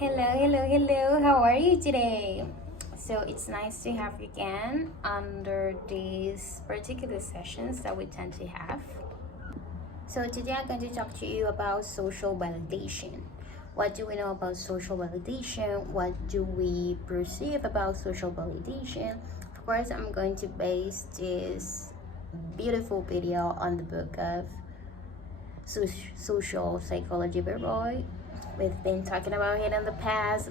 Hello. How are you today? So it's nice to have you again under these particular sessions that we tend to have. So today I'm going to talk to you about social validation. What do we know about social validation? What do we perceive about social validation? Of course, I'm going to base this beautiful video on the book of Social Psychology by Roy. We've been talking about it in the past,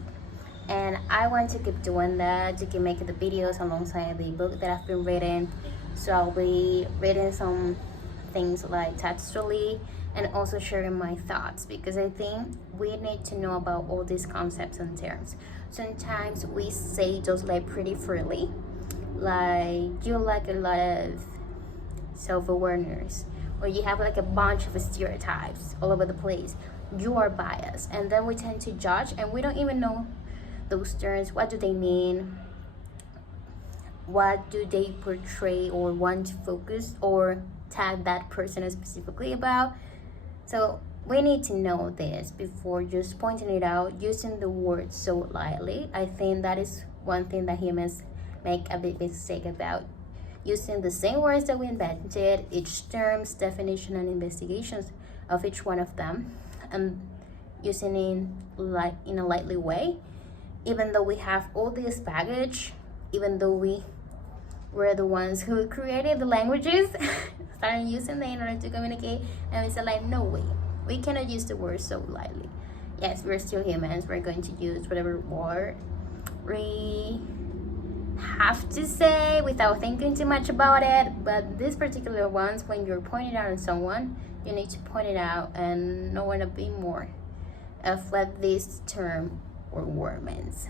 and I want to keep doing that, to keep making the videos alongside the book that I've been reading. So I'll be reading some things like textually and also sharing my thoughts, because I think we need to know about all these concepts and terms. Sometimes we say those like pretty freely, like you like a lot of self-awareness, or you have like a bunch of stereotypes all over the place. You are biased, and then we tend to judge, and we don't even know those terms. What do they mean? What do they portray or want to focus or tag that person specifically about? So we need to know this before just pointing it out, using the word so lightly. I think that is one thing that humans make a big mistake about, using the same words that we invented, each term's definition and investigations of each one of them, and using it in a lightly way, even though we have all this baggage, even though we were the ones who created the languages, started using them in order to communicate, and we said like, no way, we cannot use the word so lightly. Yes, we're still humans. We're going to use whatever word we have to say without thinking too much about it. But these particular ones, when you're pointing out on someone, you need to point it out and know a bit more of what this term or word means.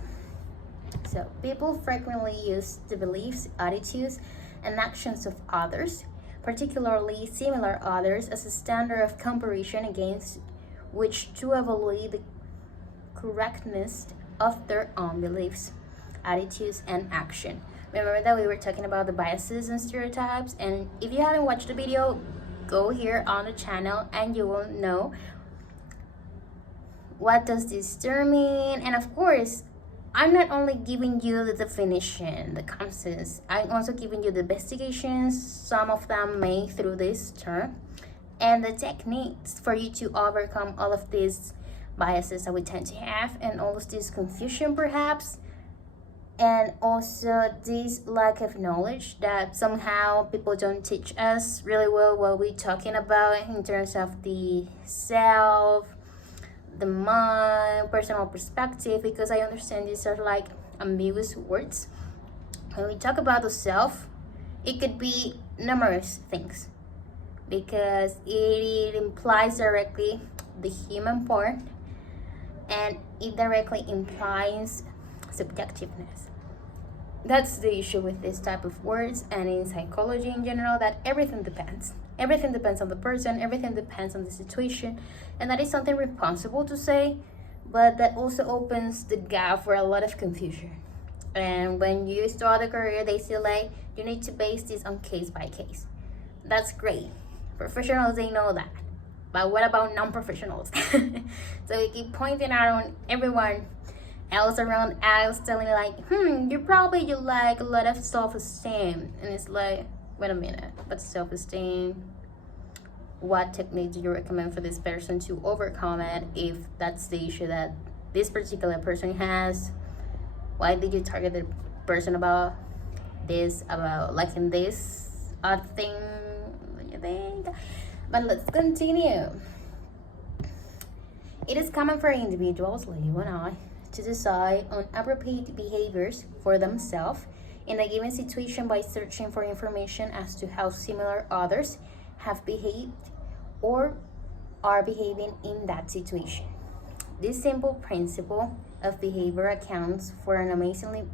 So people frequently use the beliefs, attitudes, and actions of others, particularly similar others, as a standard of comparison against which to evaluate the correctness of their own beliefs, attitudes, and action. Remember that we were talking about the biases and stereotypes, and if you haven't watched the video, go here on the channel and you will know what does this term mean. And of course, I'm not only giving you the definition, the concepts, I'm also giving you the investigations, some of them made through this term, and the techniques for you to overcome all of these biases that we tend to have, and all of this confusion perhaps, and also this lack of knowledge that somehow people don't teach us really well what we're talking about in terms of the self, the mind, personal perspective, because I understand these are like ambiguous words. When we talk about the self, it could be numerous things, because it implies directly the human part, and it directly implies subjectiveness. That's the issue with this type of words, and in psychology in general, that everything depends. Everything depends on the person, everything depends on the situation, and that is something responsible to say, but that also opens the gap for a lot of confusion. And when you start a career, they say like, you need to base this on case by case. That's great. Professionals, they know that. But what about non-professionals? So we keep pointing out on everyone else around us, telling like, you like a lot of self-esteem. And it's like, wait a minute, but self-esteem, what technique do you recommend for this person to overcome it if that's the issue that this particular person has? Why did you target the person about this, about liking this odd thing? What do you think? But let's continue. It is common for individuals like you and I to decide on appropriate behaviors for themselves in a given situation by searching for information as to how similar others have behaved or are behaving in that situation. This simple principle of behavior accounts for an amazingly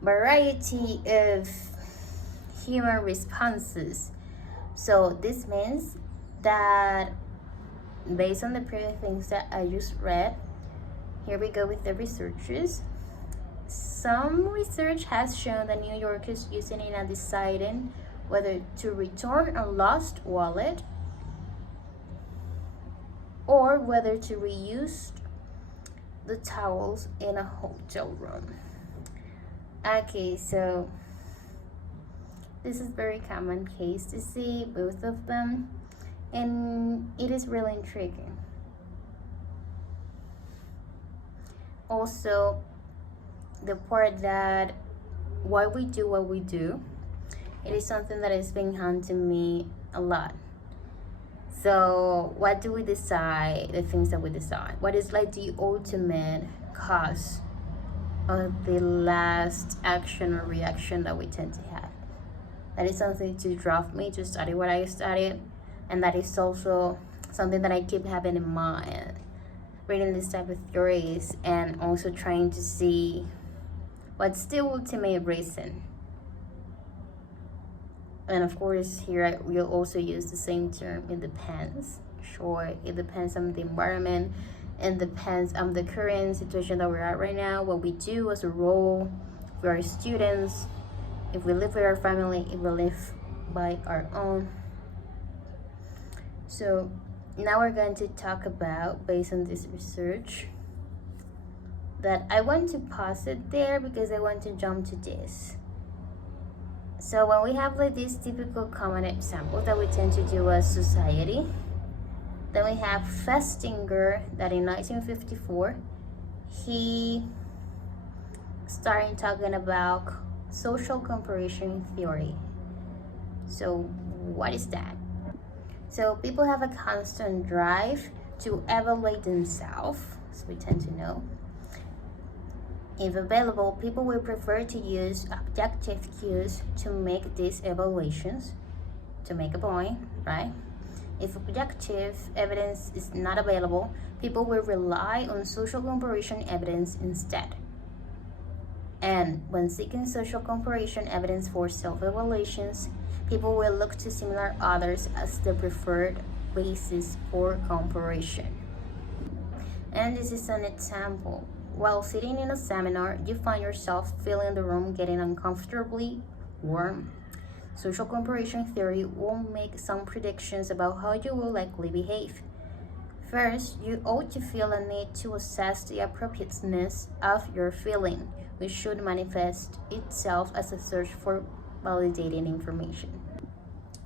variety of human responses. So this means that based on the previous things that I just read, here we go with the researchers. Some research has shown that New Yorkers using it in deciding whether to return a lost wallet or whether to reuse the towels in a hotel room. Okay, so this is very common case to see both of them, and it is really intriguing. Also, the part that why we do what we do, it is something that is being handed to me a lot. So what do we decide, the things that we decide? What is like the ultimate cause of the last action or reaction that we tend to have? That is something to drive me to study what I studied, and that is also something that I keep having in mind, reading this type of theories and also trying to see what's the ultimate reason. And of course, here we'll also use the same term, it depends. Sure, it depends on the environment, and depends on the current situation that we're at right now, what we do as a role, if we are students, if we live with our family, if we live by our own. So now we're going to talk about, based on this research, that I want to pause it there because I want to jump to this. So when we have like these typical common examples that we tend to do as society, then we have Festinger, that in 1954 he started talking about social comparison theory. So what is that? So people have a constant drive to evaluate themselves, as we tend to know. If available, people will prefer to use objective cues to make these evaluations, to make a point, right? If objective evidence is not available, people will rely on social comparison evidence instead. And when seeking social comparison evidence for self-evaluations, people will look to similar others as the preferred basis for comparison. And this is an example. While sitting in a seminar, you find yourself feeling the room getting uncomfortably warm. Social comparison theory will make some predictions about how you will likely behave. First, you ought to feel a need to assess the appropriateness of your feeling, which should manifest itself as a search for validating information.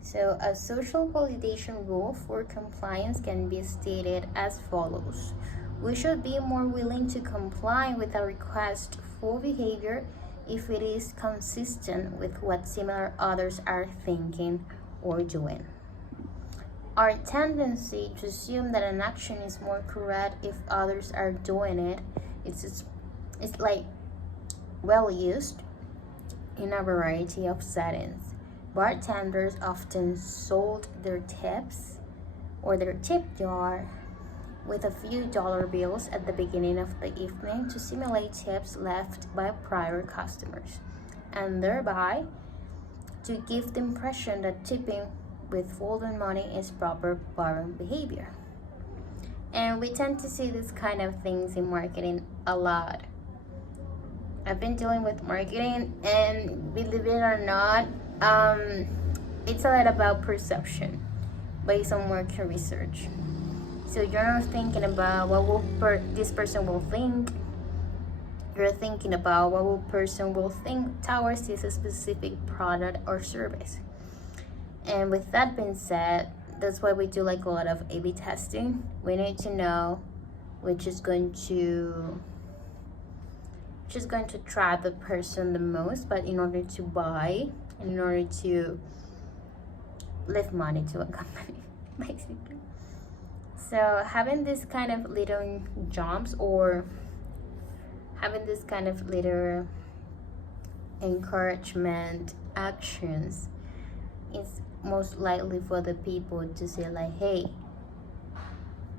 So a social validation rule for compliance can be stated as follows. We should be more willing to comply with a request for behavior if it is consistent with what similar others are thinking or doing. Our tendency to assume that an action is more correct if others are doing it, it's like well used in a variety of settings. Bartenders often sold their tips or their tip jar with a few dollar bills at the beginning of the evening to simulate tips left by prior customers, and thereby to give the impression that tipping with folded money is proper borrowing behavior. And we tend to see this kind of things in marketing a lot. I've been dealing with marketing, and believe it or not, it's a lot about perception based on market research. So you're not thinking about what will this person will think. You're thinking about what will person will think towards this specific product or service. And with that being said, that's why we do like a lot of A/B testing. We need to know which is going to trap the person the most, but in order to buy and in order to leave money to a company, basically. So having this kind of little jumps or having this kind of little encouragement actions is most likely for the people to say like, hey,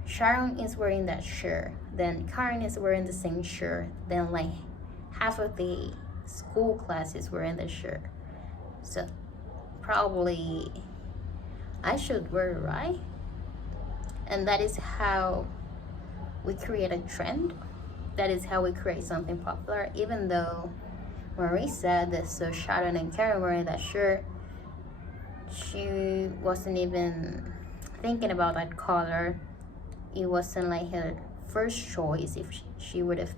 Sharon is wearing that shirt, then Karen is wearing the same shirt, then like half of the school class is wearing the shirt, so probably I should wear it, right? And that is how we create a trend. That is how we create something popular. Even though Marie said that so Sharon and Karen wearing that shirt, she wasn't even thinking about that color. It wasn't like her first choice if she would have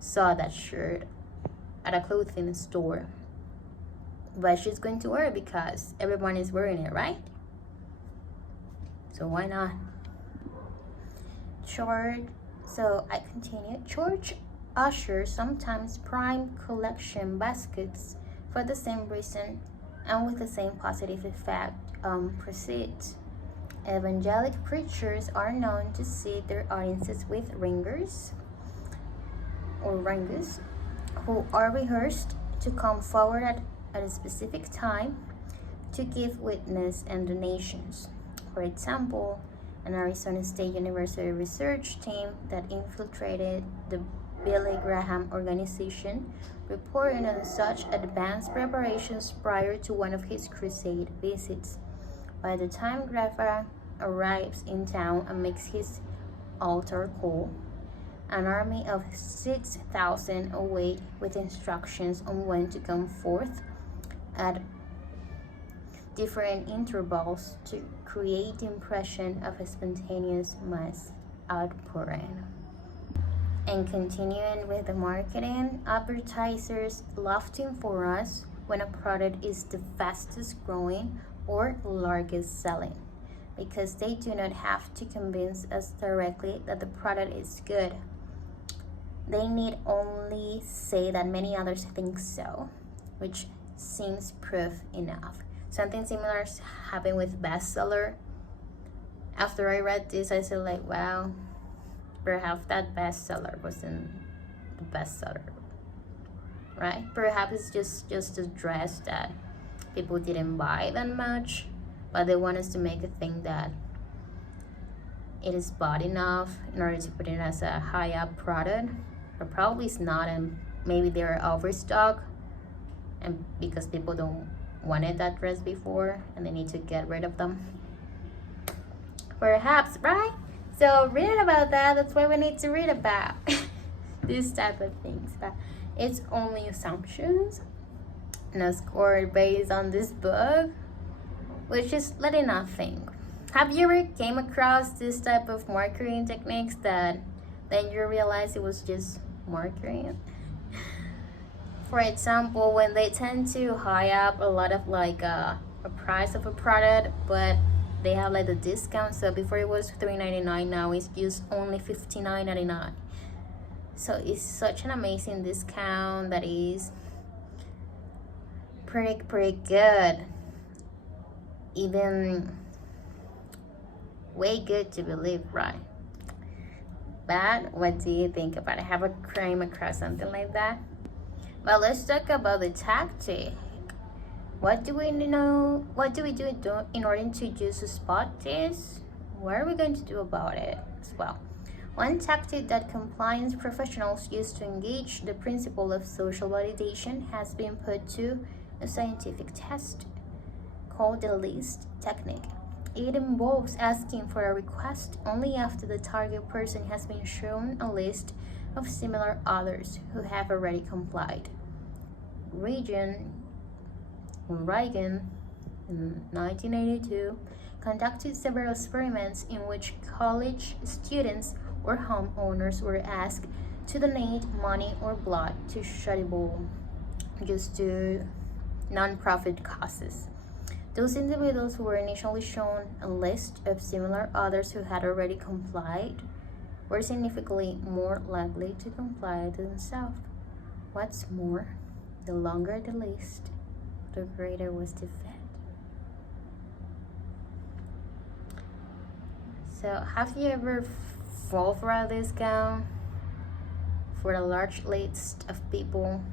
saw that shirt at a clothing store. But she's going to wear it because everyone is wearing it, right? So why not? So I continue. Church ushers sometimes prime collection baskets for the same reason and with the same positive effect proceeds. Evangelic preachers are known to seat their audiences with ringers who are rehearsed to come forward at a specific time to give witness and donations. For example, an Arizona State University research team that infiltrated the Billy Graham organization reported on such advanced preparations prior to one of his crusade visits. By the time Graham arrives in town and makes his altar call, an army of 6,000 await with instructions on when to come forth at different intervals to create the impression of a spontaneous mass outpouring. And continuing with the marketing, advertisers love to inform us when a product is the fastest growing or largest selling, because they do not have to convince us directly that the product is good. They need only say that many others think so, which seems proof enough. Something similar happened with bestseller. After I read this, I said like, wow, perhaps that bestseller wasn't the bestseller, right? Perhaps it's just a dress that people didn't buy that much, but they want us to make a thing that it is bought enough in order to put it as a high up product, but probably it's not, and maybe they're overstock, and because people don't wanted that dress before and they need to get rid of them, perhaps, right? So reading about that, that's why we need to read about these type of things. But it's only assumptions and a score based on this book, which is letting us think. Have you ever came across this type of marketing techniques that then you realize it was just marketing? For example, when they tend to high up a lot of like a price of a product, but they have like the discount. So before it was $3.99, now it's just only $59.99. So it's such an amazing discount that is pretty good. Even way good to believe, right? But what do you think about it? Have a crime across something like that? Well, let's talk about the tactic. What do we know? What do we do in order to just spot this? What are we going to do about it as well? One tactic that compliance professionals use to engage the principle of social validation has been put to a scientific test called the list technique. It involves asking for a request only after the target person has been shown a list of similar others who have already complied. Reagan in 1982 conducted several experiments in which college students or homeowners were asked to donate money or blood to charitable, just to non-profit causes. Those individuals who were initially shown a list of similar others who had already complied were significantly more likely to comply themselves. What's more, the longer the list, the greater was the fit. So, have you ever fall for a discount for a large list of people?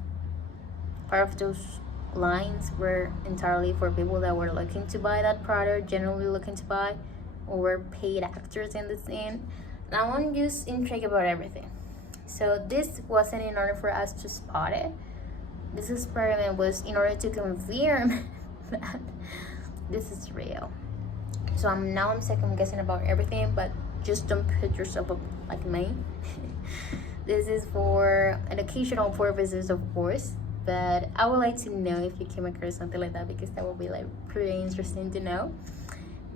Part of those lines were entirely for people that were looking to buy that product, generally looking to buy, or were paid actors in the scene. Now I'm just intrigued about everything. So this wasn't in order for us to spot it. This experiment was in order to confirm that this is real. So I'm second guessing about everything, but just don't put yourself up like me. This is for educational purposes, of course, but I would like to know if you came across something like that, because that would be like pretty interesting to know.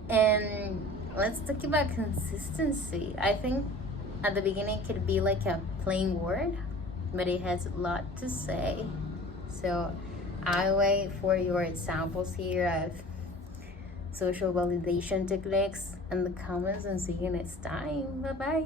And let's talk about consistency. I think At the beginning, it could be like a plain word, but it has a lot to say. So I wait for your examples here of social validation techniques in the comments and see you next time. Bye bye.